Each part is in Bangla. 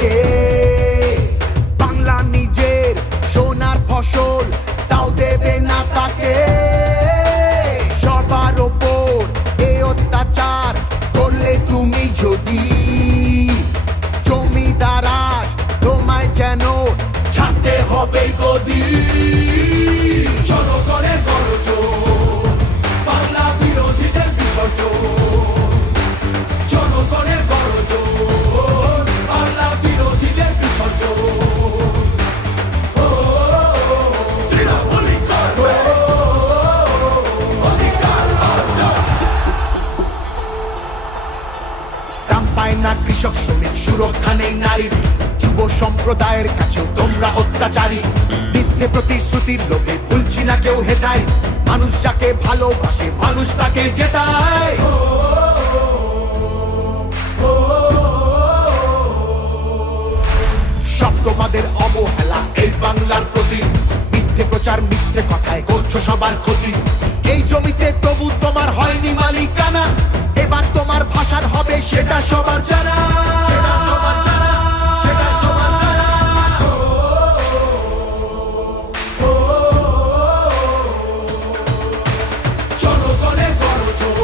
থাকে। বাংলা নিজের সোনার ফসল, তাও দেবে না তাকে। সবার ওপর এ অত্যাচার করলে তুমি যদি, জমিদার আজ তোমায় যেন ছাড়তে হবে গদি। জনগণের গর্জন, বাংলা বিরোধীদের বিসর্জন। জনগণের গর্জন, বাংলা বিরোধীদের বিসর্জন। দাম পায় না কৃষক শ্রমিক, সুরক্ষা নেই নারীর। যুব সম্প্রদায়ের কাছেও তোমরা অত্যাচারী। মিথ্যে প্রতিশ্রুতির লোভে ভুলছি না কেউ হেথায়। মানুষ যাকে ভালোবাসে মানুষ তাকে জেতায়। সব তোমাদের অবহেলা এই বাংলার প্রতি। মিথ্যে প্রচার মিথ্যে কথায় করছো সবার ক্ষতি। এই জমিতে তবু তোমার হয়নি মালিকানা। এবার তোমার ভাষার হবে সেটা সবার জানা। সেটা সবার জানা, সেটা সবার জানা। জনগণের গর্জন,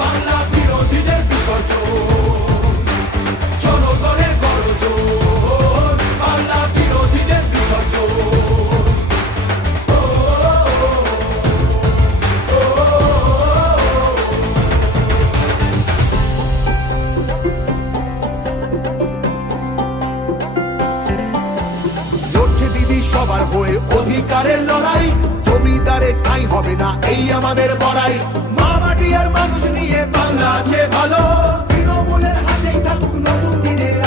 বাংলা বিরোধীদের বিসর্জন। জনগণের গর্জন, বাংলা বিরোধীদের বিসর্জন। লড়ছে দিদি সবার হয়ে অধিকারের লড়াই। জমিদারের ঠাঁই হবে না এই আমাদের বড়াই। মা মাটি আর মানুষ নিয়ে বাংলা আছে ভালো। তৃণমূলের হাতেই থাকুক নতুন দিনের